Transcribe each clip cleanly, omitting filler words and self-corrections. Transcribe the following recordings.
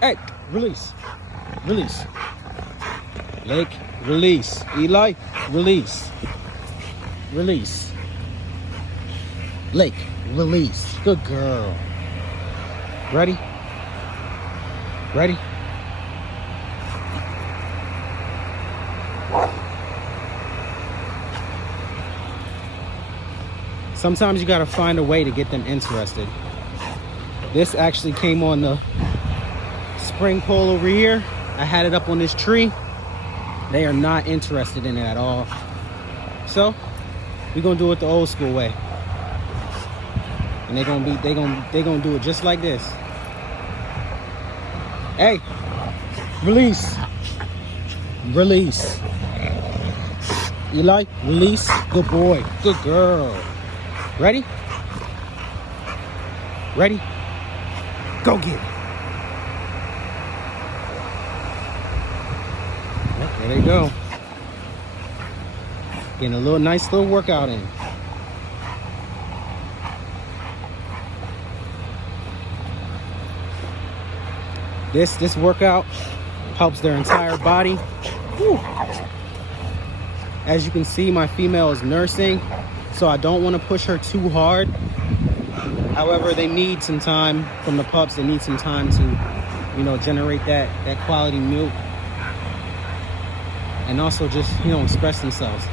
Hey, release. Release. Lake, release. Eli, release. Release. Lake, release. Good girl. Ready? Ready? Sometimes you gotta find a way to get them interested. This actually came on the spring pole over here. I had it up on this tree. They are not interested in it at all. So we're gonna do it the old school way. And they're gonna do it just like this. Hey, release. Release. Eli, release. Good boy. Good girl. Ready? Ready? Go get it. Yep, there they go. Getting a nice little workout in. This workout helps their entire body. Whew. As you can see, my female is nursing, so I don't want to push her too hard. However, they need some time from the pups. They need some time to, you know, generate that quality milk, and also just, you know, express themselves.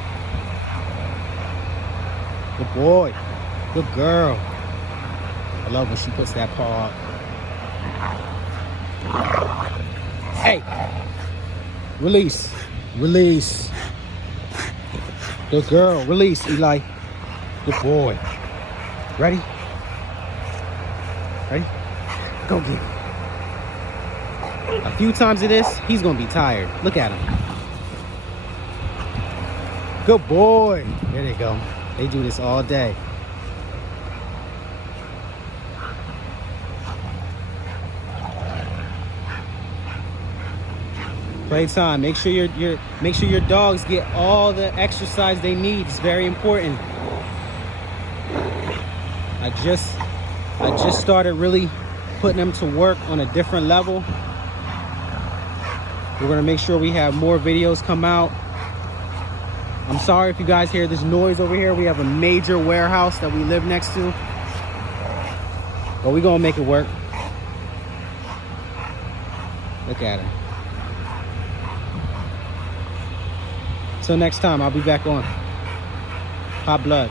Good boy. Good girl. I love when she puts that paw up. Hey. Release. Release. Good girl. Release, Eli. Good boy. Ready? Ready? Go get it. A few times of this, he's gonna be tired. Look at him. Good boy. There they go. They do this all day. Playtime. Make sure your dogs get all the exercise they need. It's very important. I just started really putting them to work on a different level. We're gonna make sure we have more videos come out. I'm sorry if you guys hear this noise over here. We have a major warehouse that we live next to, but we're gonna make it work. Look at her. Till next time, I'll be back on Hot Blood.